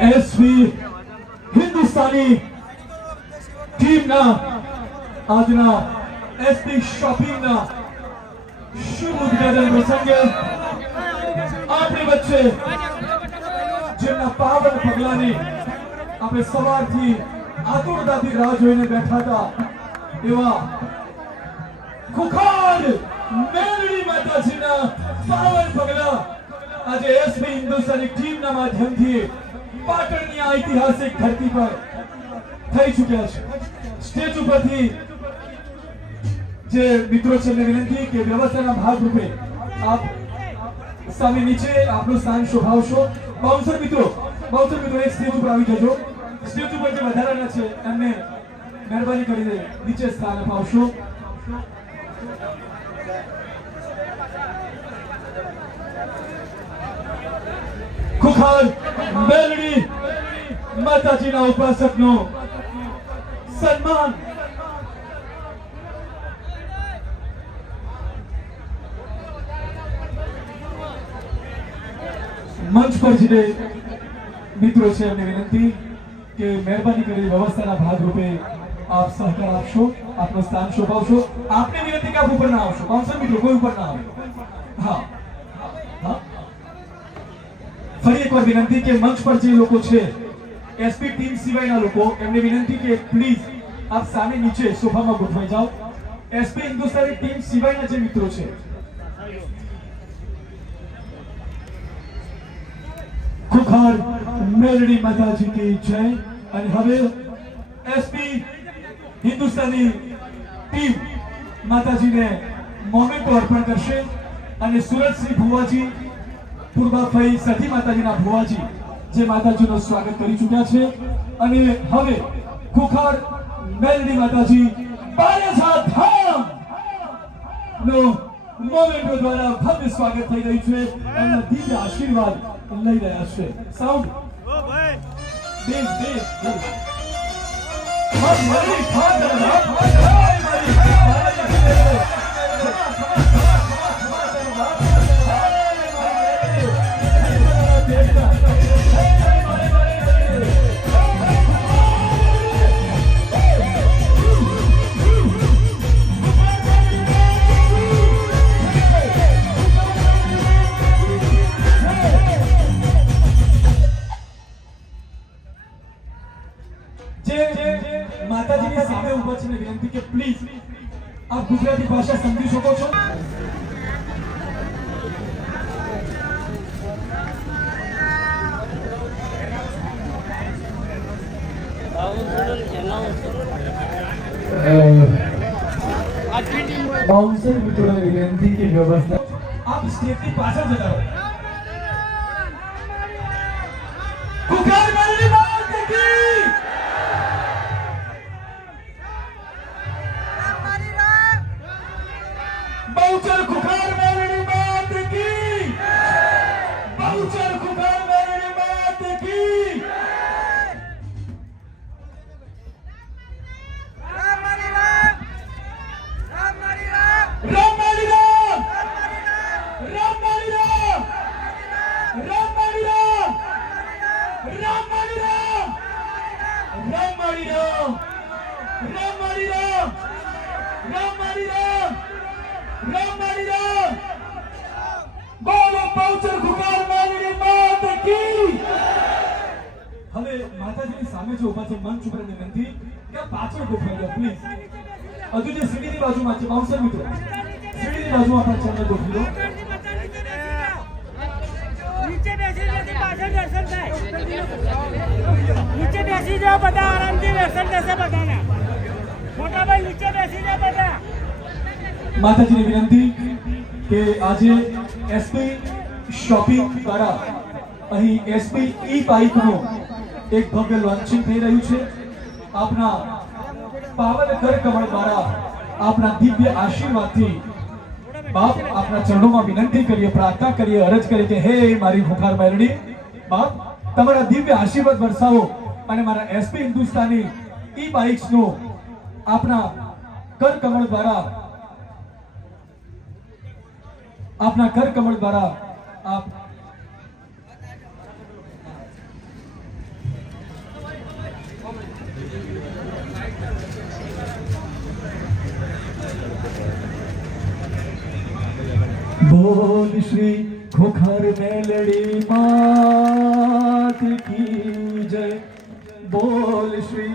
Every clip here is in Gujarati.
એસવી હિન્દુસ્તાની ટીમના આજના એસપી શોપિંગના શુભ ઉદ્ઘાટન પ્રસંગે આપણી વચ્ચે જેમના પાવન પગલાની આપણે સવારથી આતુરતાથી રાહ જોઈને બેઠા હતા એવા ખુખાર મેલડી માતાજીના પાવન પગલા આજે એસપી હિન્દુસ્તાની ટીમના માધ્યમથી પાટણની ઐતિહાસિક ધરતી પર થઈ ચૂક્યા છે। સ્ટેજ ઉપરથી જે મિત્રો છે એમને વિનંતી કે વ્યવસ્થાના ભાગરૂપે આપ સામે નીચે આપનું સ્થાન શોભાવશો। બાઉન્સર મિત્રો એક સ્ટેજ ઉપર આવી જજો। સ્ટેજ ઉપર જે વધારાના છે એમને મહેરબાની કરીને નીચે સ્થાન અપાવશો। ખુખાર મેલડી માતાજીના ઉપાસકનો સન્માન મંચ પર જે મિત્રો છે એમને વિનંતી કે મહેરબાની કરી વ્યવસ્થાના ભાગરૂપે આપ સહકાર આપશો, આપનું સ્થાન શોભાવશો। આપને વિનંતી કે આપ ઉપર ના આવશો। બાઉન્સર મિત્રો કોઈ ઉપર ના આવે। હા હા ફરી એકવાર વિનંતી કે મંચ પર જે લોકો છે એસપી ટીમ સિવાયના લોકો એમને વિનંતી કે પ્લીઝ આપ સામે નીચે સોફામાં ગોઠવાઈ જાઓ। એસપી હિન્દુસ્તાની ટીમ સિવાયના જે મિત્રો છે ખુખાર મેલડી માતાજી की जय। અને હવે એસપી હિન્દુસ્તાની ટીમ માતાજીને મોમેન્ટો અર્પણ કરશે અને સુરતશ્રી ભુવાજી પૂર્વાફઈ સતી માતાજીના ભુવાજી જે માતાજીનું સ્વાગત કરી ચૂક્યા છે અને હવે ખુખાર મેલડી માતાજી બારેજા ધામ નો મોમેન્ટો દ્વારા ભવ્ય સ્વાગત થઈ રહ્યું છે। એમના દિવ્ય આશીર્વાદ લઈ રહ્યા છે। સાઉન્ડ ઓ ભાઈ બેન મારી ફાધર ગુજરાતી ભાષા સમજી શકો છો? बाउंसर मित्रों ने विनंती की व्यवस्था आप स्टेज की पाछળ જતા રહો. खुखार मेलडी मात की बाउंसर खुखार मेलडी मात की बाउंसर खुखार मेलडी मात की બોલો બાઉચર ખુખાર મેલડી માત કી. હવે માતાજીની સામે જે ઊભા છે મંચ ઉપર વિનંતી કે પાછળ ગોઠવાઈ જાઓ પ્લીઝ. હજુ જે સીડીની બાજુમાં છે બાઉન્સર મિત્રો સીડીની બાજુમાં આપણા ચેનલ ગોઠવી દો. નીચે બેસી જતી પાછળ દર્શન થાય. નીચે બેસી જાઓ બધા આરામથી દર્શન થશે બધાના. મોટા ભાઈ નીચે બેસી જાઓ બધા. માતાજીની વિનંતી કે આજે એસપી શોપિંગ દ્વારા અહીં એસપી ઈ બાઇકનું એક ભવ્ય લોન્ચિંગ થઈ રહ્યું છે. આપના પાવન કર કમળ દ્વારા આપના દિવ્ય આશીર્વાદથી બાપ આપના ચરણોમાં વિનંતી કરીએ, પ્રાર્થના કરીએ, અરજ કરીએ કે હે મારી ખુખાર મેલડી બાપ તમારા દિવ્ય આશીર્વાદ વરસાવો અને મારા એસપી હિન્દુસ્તાની ઈ બાઇક્સનું આપના કર કમળ દ્વારા આપના કર કમળ દ્વારા આપ बोल श्री खुखार मेलडी मात की जय. बोल श्री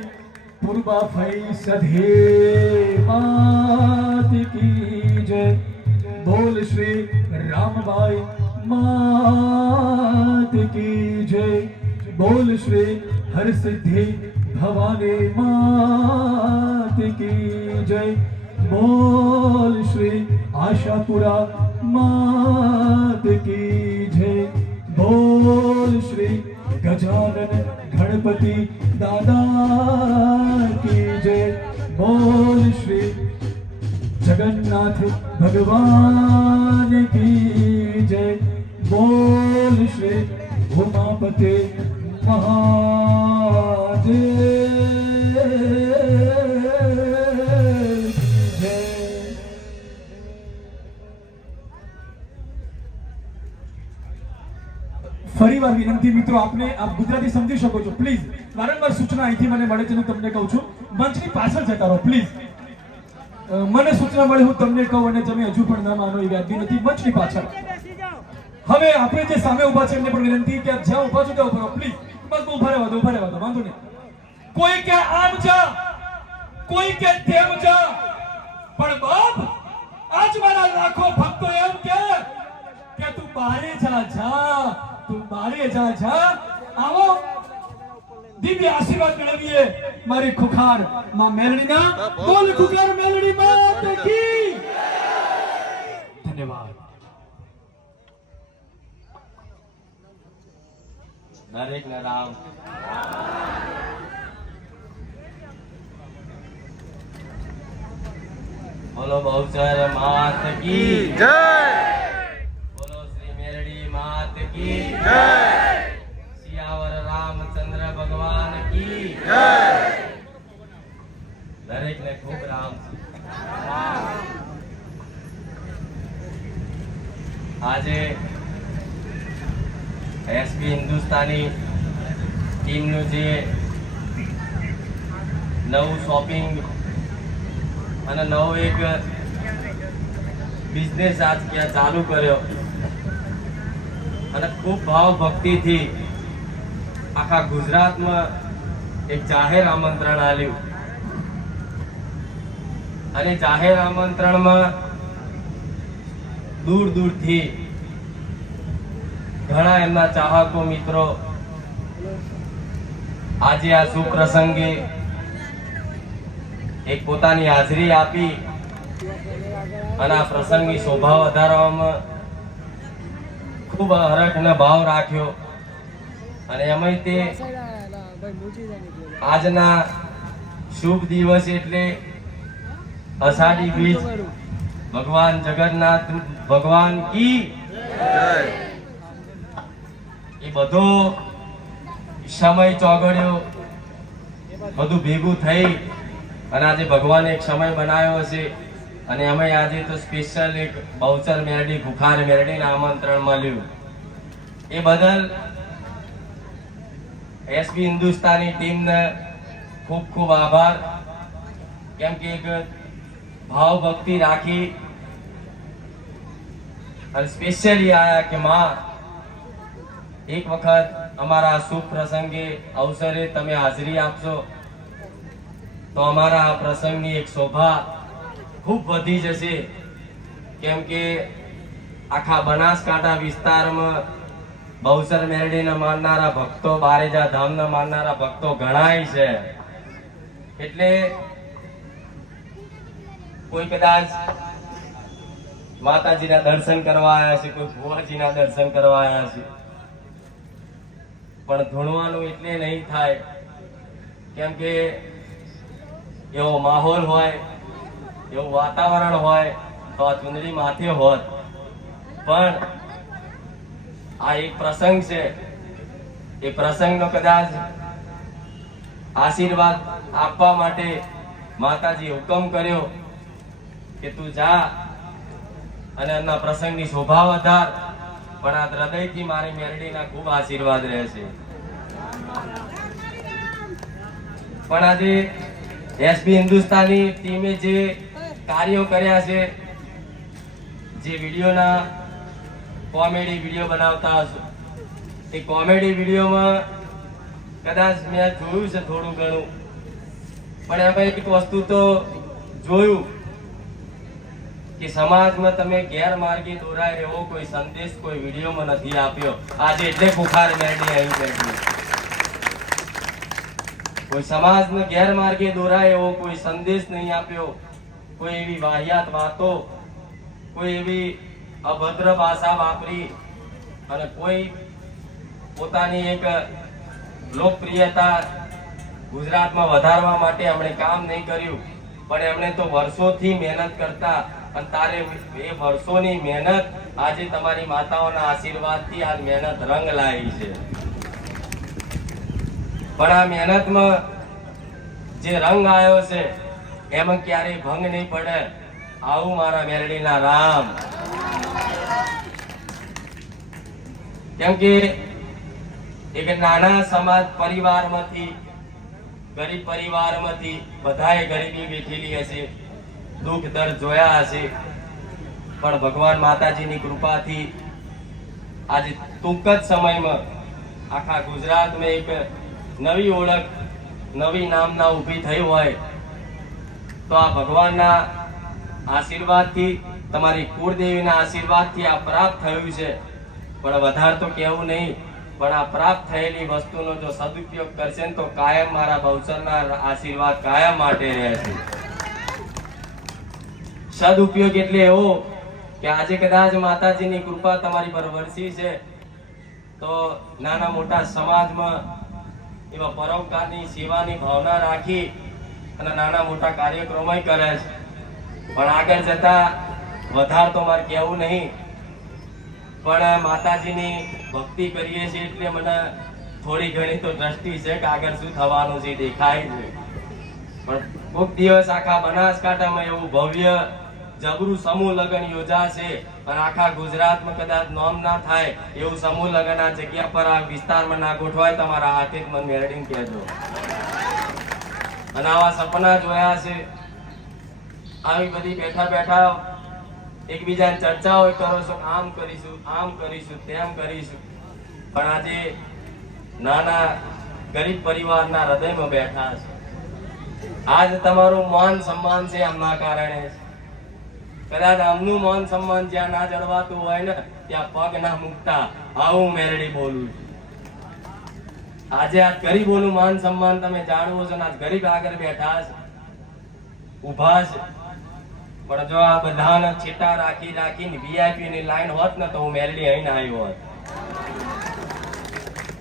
पूर्वा फई सधे मात की जय. बोल श्री रामबाई मात की जय. बोल श्री हरसिद्धि भवानी मात की जय. बोल श्री आशापुरा मात की जय. बोल श्री गजानन गणपति दादा की जय. बोल श्री जगन्नाथ भगवान की जय. बोल श्री उमापते महादेव की जय. ફરીવાર વિનંતી મિત્રો આપને આપ ગુજરાતી સમજી શકો છો પ્લીઝ. વારંવાર સૂચના અહીંથી મને મળે છે હું તમને કહું છું મંચની પાછળ જતા રહો પ્લીઝ. મને સૂચના મળી હું તમને કહું અને તમે હજુ પણ ન માનો એ વ્યાજબી નથી. મંચની પાછળ હવે આપણે જે સામે ઊભા છે એમને પણ વિનંતી કે જ્યાં ઊભા છો ત્યાં ઊભા રહો પ્લીઝ. બસ ઊભા રહેવા દો વાંધો નહીં. કોઈ કે આમ જા કોઈ કે તેમ જા પણ બાપ આજ મારા લાખો ભક્તો એમ કે તું બારે જા તું બારે જા. આવો દિવ્ય આશીર્વાદ મેળવીએ મારી ખુખાર માં મેલડીના. બોલ ખુખાર મેલડી માત કી. ધન્યવાદ. દરેક ને રામ બોલો બહુચર માત કી જય. બોલો શ્રી મેલડી માત કી જય. સિયાવર રામચંદ્ર ભગવાન કી જય. દરેક ને ખૂબ રામ. આજે એસપી હિન્દુસ્તાની ટીમનું જે નવું શોપિંગ અને નવો એક બિઝનેસ આજ ક્યાં ચાલુ કર્યો અને ખૂબ ભાવ ભક્તિથી આખા ગુજરાતમાં એક જાહેર આમંત્રણ આપ્યું અને જાહેર આમંત્રણમાં દૂર દૂરથી ઘણા એમના ચાહકો મિત્રો આજે આ શુભ પ્રસંગે એક પોતાની હાજરી આપી અને આ પ્રસંગની શોભા વધારવામાં ખૂબ હરખ અને ભાવ રાખ્યો. અને એમાંય તે આજના શુભ દિવસ એટલે અષાઢી બીજ, ભગવાન જગન્નાથ ભગવાન કી એ બધો સમય ચોગડ્યો, બધું ભેગું થઈ અને આજે ભગવાને એક સમય બનાવ્યો છે. અને અમે આજે તો સ્પેશિયલ એક બહુચર મેરડી, ખુખાર મેરડીને આમંત્રણ મળ્યું. એ બદલ એસબી હિન્દુસ્તાની ટીમને ખૂબ ખૂબ આભાર. કેમ કે એક ભાવ ભક્તિ રાખી અને સ્પેશિયલી આયા કે માં એક વખત અમારા શુભ પ્રસંગે અવસરે તમે હાજરી આપશો તો અમારા આ પ્રસંગની એક શોભા ખૂબ વધી જશે. કેમ કે આખા બનાસકાંઠા વિસ્તારમાં બહુચર મેરડીને માનનારા ભક્તો, બારેજા ધામને માનનારા ભક્તો ઘણાય છે. એટલે કોઈ કદાચ માતાજીના દર્શન કરવા આવ્યા છે, કોઈ ભુવાજીના દર્શન કરવા આવ્યા છે, પણ ધૂણવાનું એટલે નહીં થાય. કેમ કે એવો માહોલ હોય, એવું વાતાવરણ હોય તો આ ચુંદડી માથે હોત. પણ આ એક પ્રસંગ છે, એ પ્રસંગનો કદાચ આશીર્વાદ આપવા માટે માતાજી હુકમ કર્યો કે તું જા અને એમના પ્રસંગની શોભા વધાર. પણ આ હૃદયથી મારી મેરડીના ખૂબ આશીર્વાદ રહેશે. પણ આજે એસબી હિન્દુસ્તાની ટીમે જે કાર્યો કર્યા છે, જે વિડીયોના કોમેડી વિડીયો બનાવતા હશો, એ કોમેડી વિડીયોમાં કદાચ મેં જોયું છે થોડું ઘણું, પણ એમાં એક વસ્તુ તો જોયું કે સમાજમાં તમે ગેરમાર્ગે દોરાય એવો કોઈ સંદેશ કોઈ વિડીયોમાં નથી આપ્યો. આજે એટલે ખુખાર મેરડી અહીં બેઠી. કોઈ સમાજને ગેરમાર્ગે દોરાય એવો કોઈ સંદેશ નહીં આપ્યો. કોઈ એવી વાહિયાત વાતો, કોઈ એવી અભદ્ર ભાષા વાપરી અને કોઈ પોતાની એક લોકપ્રિયતા ગુજરાતમાં વધારવા માટે એમણે કામ નહીં કર્યું. પણ એમણે તો વર્ષોથી મહેનત કરતા અને તારે એ વર્ષોની મહેનત આજે તમારી માતાઓના આશીર્વાદથી આ મહેનત રંગ લાવી છે. પણ આ મહેનતમાં જે રંગ આવ્યો છે એમાં ક્યારેય ભંગ નહીં પડે. આવું મારા મેરડીના રામ. કેમ કે એક નાના સમાજ પરિવારમાંથી, ગરીબ પરિવારમાંથી બધાએ ગરીબી વેઠેલી હશે, દુઃખ દર્દ જોયા હશે, પણ ભગવાન માતાજીની કૃપાથી આજે ટૂંક જ સમયમાં આખા ગુજરાતમાં એક નવી ઓળખ, નવી નામના ઊભી થઈ હોય તો આ ભગવાનના આશીર્વાદથી, તમારી કુળદેવીના આશીર્વાદથી આ પ્રાપ્ત થયું છે. પણ વધારે તો કહેવું નહીં, પણ આ પ્રાપ્ત થયેલી વસ્તુનો જો સદુપયોગ કરશે ને તો કાયમ મારા બહુચરના આશીર્વાદ કાયમ માટે રહેશે. સદુપયોગ એટલે એવો કે આજે કદાચ માતાજીની કૃપા તમારી પર વરસી છે તો નાના મોટા સમાજમાં એવા પરોપકારની સેવાની ભાવના રાખી અને નાના મોટા કાર્યક્રમો કરે છે. પણ આગળ જતા વધારે તો મારે કહેવું નહીં, પણ માતાજીની ભક્તિ કરીએ છીએ એટલે મને થોડી ઘણી તો દ્રષ્ટિ છે કે આગળ શું થવાનું છે દેખાય છે. પણ કોઈક દિવસ આખા બનાસકાંઠામાં એવું ભવ્ય જબરું સમૂહ લગ્ન યોજાશે અને આખા ગુજરાતમાં કદાચ નોમ ના થાય એવું સમૂહ લગ્ન આ જગ્યા પર, આ વિસ્તારમાં ના ગોઠવાય તમારા હાથે જ મને મેળવીને કહેજો. અને આવા સપના જોયા છે, આવી બધી બેઠા બેઠા એકબીજાની ચર્ચાઓ કરો છો, આમ કરીશું, આમ કરીશું, તેમ કરીશું. પણ આજે નાના ગરીબ પરિવારના હૃદયમાં બેઠા છે આજ તમારું માન સન્માન છે એમના કારણે. કદાચ આમનું માન સન્માન જ્યાં ના જળવાતું હોય ને ત્યાં પગ ના મૂકતા. આવું મેરડી બોલું છું. આજે આ ગરીબોનું માન સન્માન તમે જાણવો છો ને આજ ગરીબ આગળ બેઠા છે, ઊભા છે. પણ જો આ બધાને છેટા રાખીને VIP ની લાઈન હોત ને તો હું મેરડી અહીં ના આવ્યો હોત.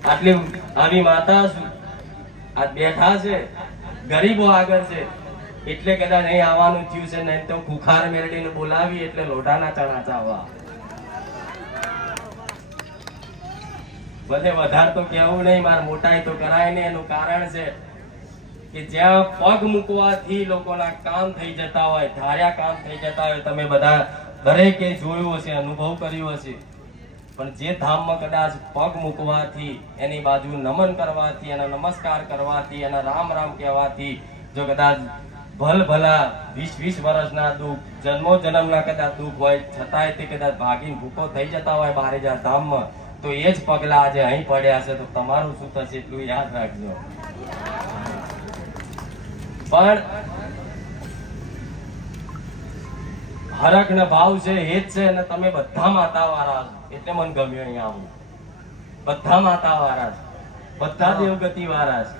આટલી આવી માતા આજ બેઠા છે, ગરીબો આગળ છે એટલે કદાચ અહીં આવવાનું થયું છે. નહીં તો ખુખાર મેરડીને બોલાવી એટલે લોઢાના ચણા ચાવવા. ભલે વધારે તો કેવું નહીં, મારે મોટાઈ તો કરાય નહીં. એનું કારણ છે કે જ્યાં પગ મૂકવાથી લોકોના કામ થઈ જતા હોય, ધાર્યા કામ થઈ જતા હોય, તમે બધા દરેકે જોયું હશે, અનુભવ કર્યો હશે. પણ જે ધામમાં કદાચ પગ મૂકવાથી, એની બાજુ નમન કરવાથી, એના નમસ્કાર કરવાથી, એના રામ રામ કહેવાથી જો કદાચ ભલા 20 વર્ષના દુઃખ, જન્મો જન્મના કદાચ દુઃખ હોય છતાંય તે કદાચ ભાગીને ભૂખો થઈ જતા હોય બારેજા ધામમાં, તો એ જ પગલા આજે અહીં પડ્યા છે. તો તમારું શું થશે એટલું યાદ રાખજો. પણ હરખ ને ભાવ છે એ જ છે. અને તમે બધા માતા વાળા છો એટલે મને ગમ્યું અહીંયા આવું. બધા માતા વાળા છે, બધા દેવગતિ વાળા છે.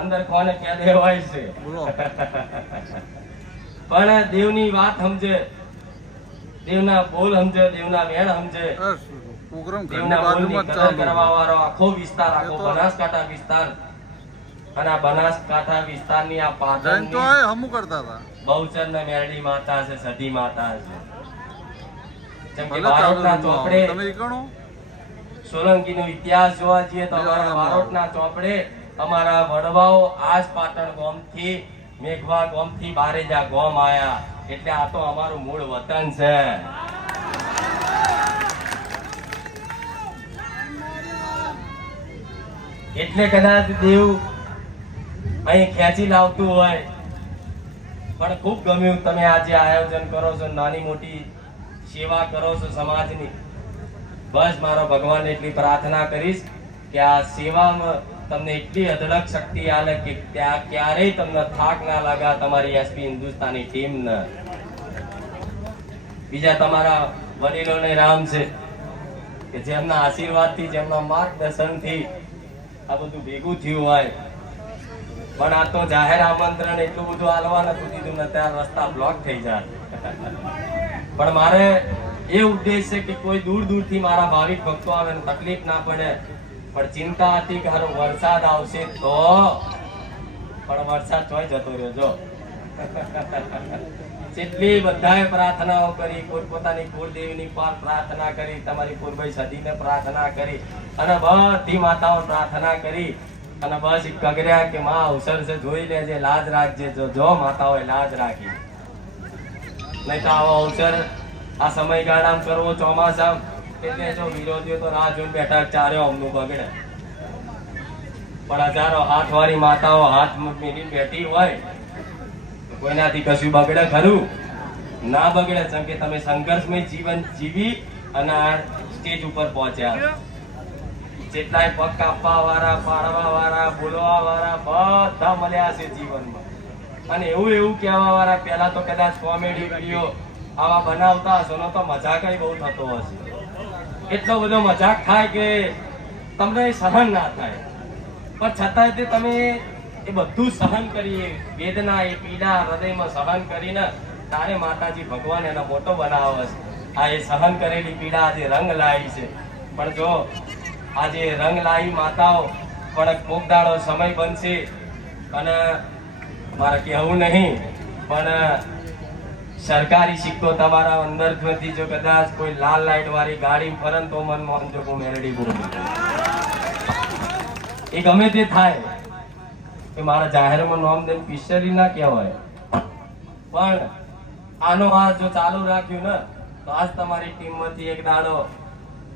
અંદર કોને ક્યાં દેવાય છે પણ દેવની વાત સમજે, દેવના બોલ સમજે, દેવના વેણ સમજે, દેવના બોલની કદર કરવા વાળો આખો વિસ્તાર, આખો બનાસકાંઠા વિસ્તાર. અને આ બનાસકાંઠા વિસ્તારની આ પાટણની બહુચર ને મેરડી માતા છે, સતી માતા છે. જેમ કે બારોટના ચોપડે સોલંકીનો ઇતિહાસ જોવા જઈએ તો અમારા બારોટના ચોપડે અમારા વડવાઓ આજ પાટણ ગામથી, મેઘવા ગામથી બારેજા ગામ આયા. એટલે આ તો અમારું મૂળ વતન છે. એટલે કદાચ દેવ અહીં ખેંચી લાવતું હોય. પણ ખૂબ ગમ્યું તમે આજે આયોજન કરો છો, નાની મોટી સેવા કરો છો સમાજની. બસ મારો ભગવાન એટલી પ્રાર્થના કરીશ કે આ સેવામાં તમને એટલી અઢળક શક્તિ આલે કે ત્યાં ક્યારેય તમને થાક ના લાગા તમારી SP હિન્દુસ્તાની ટીમને. બીજા તમારા વડીલોને રામ છે કે જેમના આશીર્વાદથી, જેમના માર્ગદર્શનથી આ બધું ભેગું થયું હોય. પણ આ તો જાહેર આમંત્રણ એટલું બધું આલવા નથી દીધું ને ત્યાં રસ્તા બ્લોક થઈ જાય. પણ મારે એ ઉદ્દેશ છે કે કોઈ દૂર દૂરથી મારા ભાવિક ભક્તો આવે ને તકલીફ ના પડે. પણ ચિંતા હતી કે હારો વરસાદ આવશે તો, પણ વરસાદ ચોય જતો રહ્યો. જો જેટલી બધાએ પ્રાર્થનાઓ કરી, પોતપોતાની કુળદેવીની પર પ્રાર્થના કરી, તમારી કુળભાઈ સદીને પ્રાર્થના કરી, અને બધી માતાઓ પ્રાર્થના કરી, અને બસ કગર્યા કે માં અવસર છે જોઈ લેજે, લાજ રાખજે. જો માતાઓએ લાજ રાખી. નહીં તો આવો અવસર આ સમયગાળામાં કરવો ચોમાસામાં, એટલે જો વિરોધીઓ તો રાહ જોઈને બેઠા, ચાર્યો અમનું બગડે. પણ હજારો હાથવાળી માતાઓ હાથ મીડીને બેઠી હોય, કોઈનાથી કશું બગડે ખરું? ના બગડે. જેમ કે તમે સંઘર્ષમય જીવન જીવી અને આ સ્ટેજ ઉપર પહોંચ્યા. જેટલાય પગ કાપવા વાળા, પાડવા વાળા, બોલવા વાળા બધા મળ્યા છે જીવનમાં. અને એવું કહેવા વાળા, પહેલા તો કદાચ કોમેડી વિડીયો આવા બનાવતા હશો ને તો મજાક બહુ થતો હશે. એટલો બધો મજાક થાય કે તમને સહન ના થાય. પણ છતાંય તે તમે એ બધું સહન કરી, વેદના, એ પીડા હૃદયમાં સહન કરીને તારે માતાજી ભગવાન એનો મોટો બનાવે છે. આ એ સહન કરેલી પીડા આજે રંગ લાવી છે. પણ જો આજે રંગ લાવી માતાઓ, પણ કોક દાડો સમય બનશે અને મારે કહેવું નહીં, પણ સરકારી સિક્કો તમારા અંદરથી જો કદાચ કોઈ લાલ લાઈટ વાળી ગાડી ફરન તો મન મોહન જો મેરડી બોલું એ ગમે તે થાય કે મારા જાહેરમાં નામ દઈને પિસ્તરી ના કહેવાય. પણ આનો આ જો ચાલુ રાખ્યું ને તો આજ તમારી ટીમમાંથી એક દાડો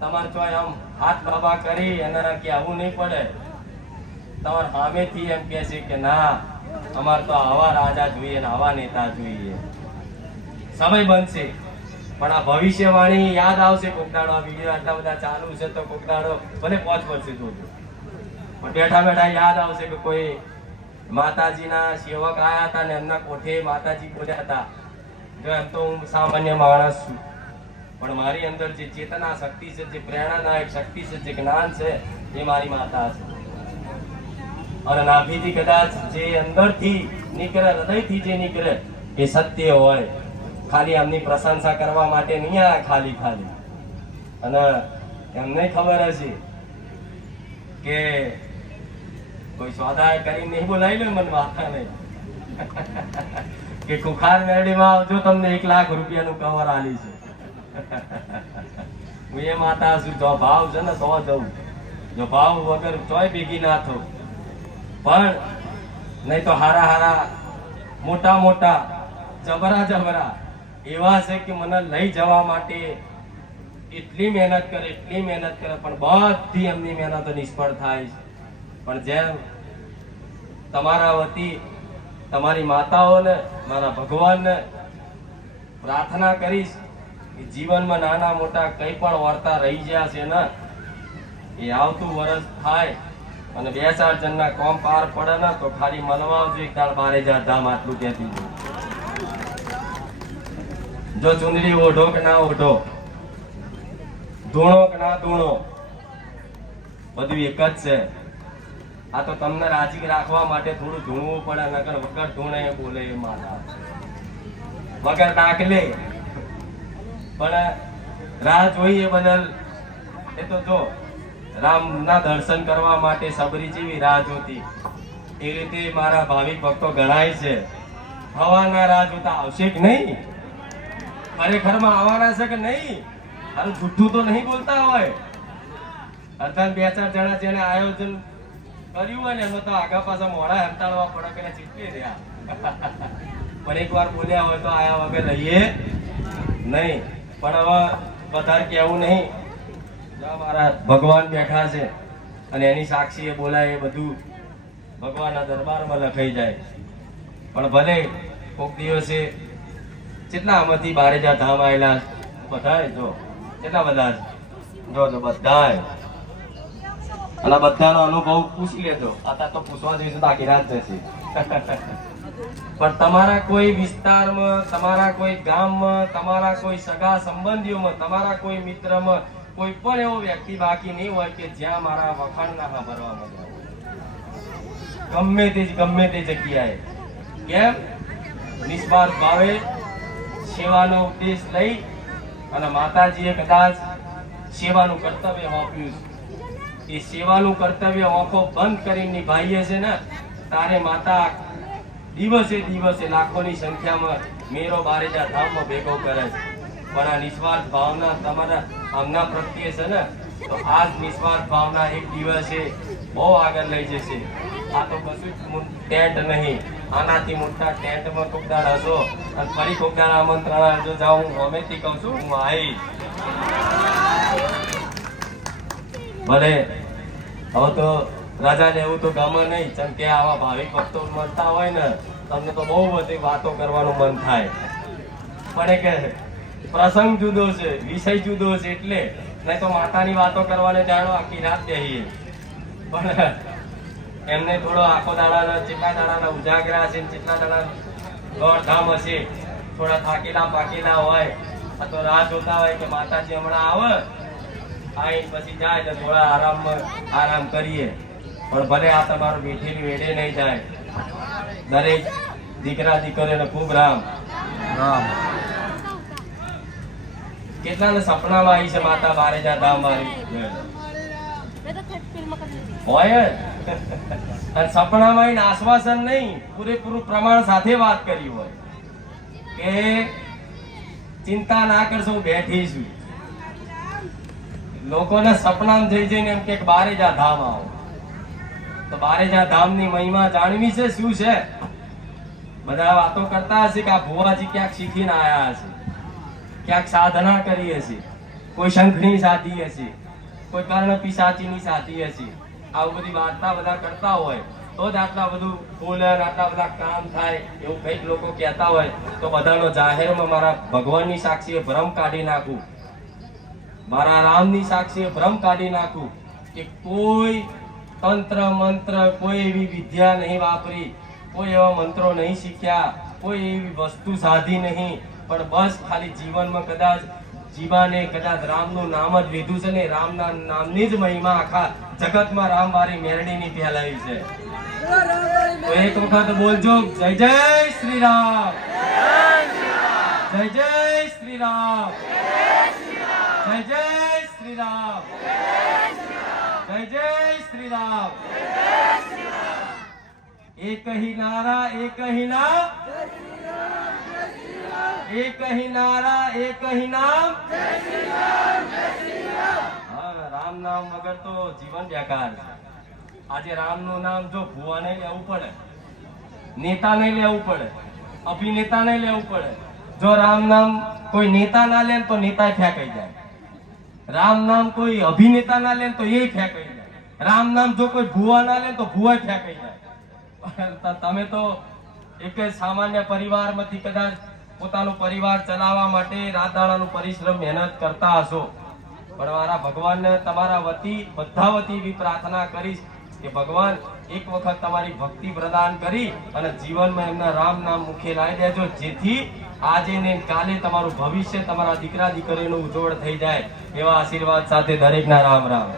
તમારે ચોય આમ હાથ બાબા કરી અને કહેવું નહીં પડે. તમારે સામેથી એમ કહે છે કે ના, અમારે તો આવા રાજા જોઈએ ને આવા નેતા જોઈએ. સમય બનશે પણ આ ભવિષ્યવાણી યાદ આવશે. કોક દાડો આ વિડીયો આટલા બધા ચાલુ છે તો કોક દાડો ભલે 5 વર્ષે જોજો, પણ બેઠા બેઠા યાદ આવશે કે કોઈ માતાજીના સેવક આયા હતા ને એમના કોઠે માતાજી બોલ્યા હતા, જો એમ તો હું સામાન્ય માણસ છું, પણ મારી અંદર જે ચેતના શક્તિ છે, જે પ્રેરણાદાયક શક્તિ છે, જે જ્ઞાન છે, એ મારી માતા છે. અને નાભીથી કદાચ જે અંદરથી નીકળે, હૃદયથી જે નીકળે એ સત્ય હોય. ખાલી એમની પ્રશંસા કરવા માટે નહીં આ ખાલી. અને એમને ખબર હશે કે કોઈ સ્વાદાય કરીને નહીં બોલાવી લે મને માતા નહીં કે કુખાર મેરડીમાં આવજો, તમને 1 લાખ રૂપિયાનું કવર આલી છે. હું એ માતા છું, જો ભાવ છે ને તો જવું, જો ભાવ વગર ચોય ભેગી ના થવું. પણ નહીં તો હારા મોટા જબરા એવા છે કે મને લઈ જવા માટે એટલી મહેનત કરે, પણ બધી એમની મહેનતો નિષ્ફળ થાય છે. પણ જેમ તમારા વતી તમારી માતાઓને, મારા ભગવાનને પ્રાર્થના કરીશ કે જીવનમાં નાના મોટા કઈ પણ વાર્તા રહી ગયા છે ને, એ આવતું વર્ષ થાય અને 2-4 જણના કોમ પાર પડે ને તો ખાલી મનવા આવજો એક દાળ 12,000 ધામ. આટલું કહેતી જો ચુંદડી ઓઢો કે ના ઓઢો, ધૂણો કે ના ધૂણો, બધું એક જ છે. આ તો તમને રાજી રાખવા માટે થોડું ધૂણવું પડે, નકર વગર ધૂણે એ બોલે એ માતા, વગર દાખલે. પણ રાહ જોઈએ બદલ એ તો જો રામના દર્શન કરવા માટે સબરી જેવી રાહ જોતી, એ રીતે મારા ભાવિક ભક્તો ગણાય છે. હવાના રાહ જોતા આવશે કે નહીં? ખરેખરમાં આવવાના છે કે નહીં? હાલ જુઠ્ઠું તો નહીં બોલતા હોય. અથવા 2-4 જણા જેને આયોજન કર્યું હોય ને એમાં તો આગા પાછા મોડા હંતાળવા પડે કે ચીટલી રહ્યા. પણ એકવાર બોલ્યા હોય તો આયા વગર રહીએ નહીં. પણ હવે વધારે કહેવું નહીં. મારા ભગવાન બેઠા છે અને એની સાક્ષી એ બોલાય એ બધું ભગવાનના દરબારમાં લખાઈ જાય. પણ ભલે કોક દિવસે કેટલા આમાંથી 12,000 ધામ આવેલા બધાય, જો કેટલા બધા જો બધાય, અને બધાનો અનુભવ પૂછી લેજો. અત્યારે તો પૂછવા જઈશું તો આખી રાત જશે. પણ તમારા કોઈ વિસ્તારમાં, તમારા કોઈ ગામમાં, તમારા કોઈ સગા સંબંધીઓમાં, તમારા કોઈ મિત્રમાં કોઈ પણ એવો વ્યક્તિ બાકી નહીં હોય કે જ્યાં મારા વખાણ ના સાંભળવા મળ્યા. ગમે તે જગ્યાએ. કેમ? નિસ્વાર્થ ભાવે સેવાનો ઉપદેશ લઈ અને માતાજીએ કદાચ સેવાનું કર્તવ્ય સોંપ્યું છે. એ સેવાનું કર્તવ્ય આંખો બંધ કરીને નિભાઈએ છે ને, તારે માતા દિવસે લાખોની સંખ્યામાં મેરો 12,000 ધામમાં ભેગો કરે છે. પણ આ નિસ્વાર્થ ભાવના તમારા આમના પ્રત્યે છે ને, તો આ જ નિસ્વાર્થ ભાવના એક દિવસે બહુ આગળ લઈ જશે. આ તો કશું ટેન્ટ નહીં, આનાથી મોટા ટેન્ટમાં કોકદાર હશો અને ફરી કોકદાર આમંત્રણ આવજો. જાઉં હું અમેથી કહું છું, હું આવીશ. ભલે હવે તો રજા લેવું તો ગમે નહીં, જેમ કે આવા ભાવિક ભક્તો મળતા હોય ને, તમને તો બહુ બધી વાતો કરવાનું મન થાય. પણ કે પ્રસંગ જુદો છે, વિષય જુદો છે, એટલે નહીં તો માતાની વાતો કરવાને જાણો આખી રાત બેહીએ. પણ એમને થોડો આખો દાડાના જેટલા દાડાના ઉજાગરા છે, જેટલા દાડા દોડધામ હશે, થોડા થાકેલા પાકેલા હોય, આ તો રાહ જોતા હોય કે માતાજી હમણાં આવે, આવીને પછી જાય તો થોડા આરામ કરીએ. પણ ભલે આ તમારું બેઠેલી વેડે નહીં જાય. દરેક દીકરા દીકરીઓને ખૂબ રામ. કેટલાને સપનામાં આવી છે માતા 12,000 ધામ મારી હોય. અને સપનામાં આવીને આશ્વાસન નહીં, પૂરેપૂરું પ્રમાણ સાથે વાત કરી હોય કે ચિંતા ના કરશો, હું બેઠી છું. લોકોને સપનામાં જઈને એમ કે 12,000 ધામ આવો. તો 12,000 ધામની મહિમા જાણવી છે શું છે? બધા વાતો કરતા હશે કે આ ભુવાજી ક્યાંક શીખીને આયા હશે, ક્યાંક સાધના કરી હશે, કોઈ શંખની સાધી હશે, કોઈ કર્ણ પિશાચીની સાધી હશે. આવું બધી વાર્તા બધા કરતા હોય તો જ આટલા બધું બોલે, આટલા બધા કામ થાય એવું કંઈક લોકો કહેતા હોય. તો બધાનો જાહેરમાં મારા ભગવાનની સાક્ષીએ ભ્રમ કાઢી નાખું, મારા રામની સાક્ષીએ ભ્રમ કાઢી નાખું કે કોઈ તંત્ર મંત્ર કોઈ એવી વિદ્યા નહીં વાપરી, કોઈ એવા મંત્રો નહીં શીખ્યા, કોઈ એવી વસ્તુ સાધી નહીં, પણ બસ ખાલી જીવનમાં કદાચ જીવાને કદાચ રામનું નામ જ લીધું છે ને રામના નામની જ મહિમા આખા જગતમાં રામવારી મેરડીની ફેલાવી છે. તો એક વખત બોલજો જય જય શ્રી રામ, જય જય શ્રી રામ, જય જય શ્રી રામ, જય જય શ્રી રામ. એક ही नारा एक ही नाम, एक ही नारा एक ही नाम. હા, રામ નામ વગર તો જીવન બેકાર છે. આજે રામનું નામ જો ભુવા નહીં લેવું પડે, નેતા નહીં લેવું પડે, અભિનેતા નહીં લેવું પડે. જો રામ નામ કોઈ નેતા ના લે તો નેતા ફેંકાઈ જાય. રામ નામ કોઈ અભિનેતા ના લે તો એ ફેંકાઈ જાય. રામ નામ જો કોઈ ભુવા ના લે તો ભુવા ફેંકાઈ જાય. તમે તો એક સામાન્ય પરિવારમાંથી કદાચ પોતાનો પરિવાર ચલાવવા માટે રાત દાડાનું પરિશ્રમ મહેનત કરતા હશો, પણ મારા ભગવાનને તમારા વતી બધા વતી એવી પ્રાર્થના કરીશ કે ભગવાન એક વખત તમારી ભક્તિ પ્રદાન કરી અને જીવનમાં એમના રામ નામ મુખે લાવી દેજો, જેથી આજે ને કાલે તમારું ભવિષ્ય તમારા દીકરા દીકરીનું ઉજ્જવળ થઈ જાય. એવા આશીર્વાદ સાથે દરેકના રામ રામ.